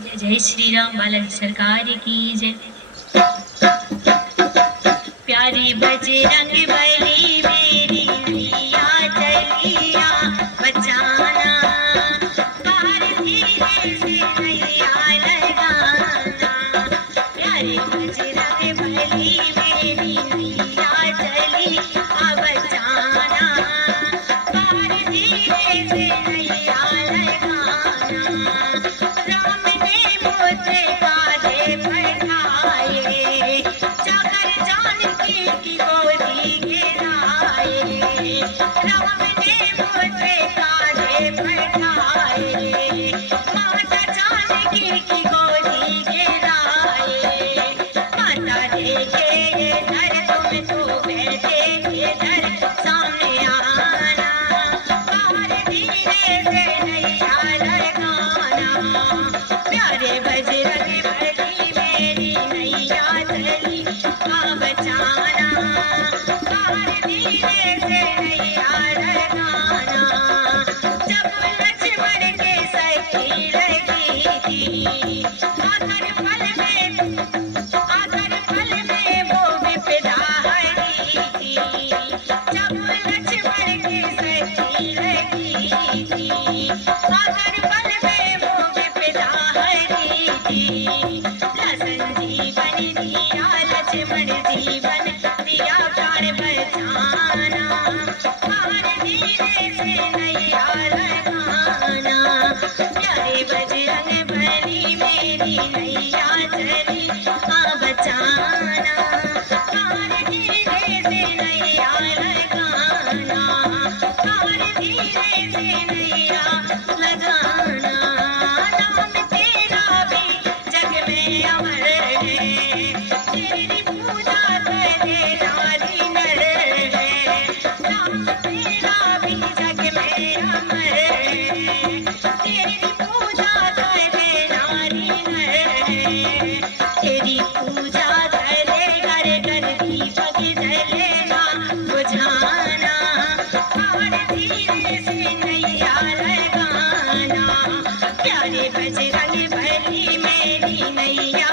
जय जय श्री राम बालाजी सरकार की जय। प्यारी बजरंग बली मेरी मैया चलिया बचाना, बाहर धीरे से नैया लगाना। प्यारी बजरंग बली मेरी मैया चलिया बचाना, बाहर धीरे से नैया लगाना। राम ने मुझे कांधे बैठाए, जाकर जानकी की गोदी गिराए। राम ने मुझे कांधे बैठाए, माता जानकी की गोदी गिराए। माता देखे इधर तुम तो बैठे इधर सामने आना, बाहर धीरे से नैया लगाना। प्यारे बजरंग बली मेरी मैया चली आ बचाना, बाहर धीरे से नैया लगाना। जब लक्ष्मण के सखी लगी थी, आकर फल में वो विपदा हरी थी। जब लक्ष्मण के सखी लगी थी, आकर फल में वो विपदा हरी थी। लसन जीवन दिया लक्ष्मण जीवन दिया प्राण बचाना, बाहर धीरे से नैया लगाना। प्यारे बजरंग बली मेरी नैया चली आ बचाना, बाहर धीरे से नैया लगाना, बाहर धीरे से नैया लगाना। नाम तेरा भी जग में अमर है, तेरी पूजा करे नारी नर है। नाम तेरा भी जग में अमर है, तेरी पूजा करे नारी नर है। तेरी पूजा करे घर घर दीपक जलेगा बुझाना, बाहर धीरे से नैया लगाना। प्यारे बजरंग बली मेरी नैया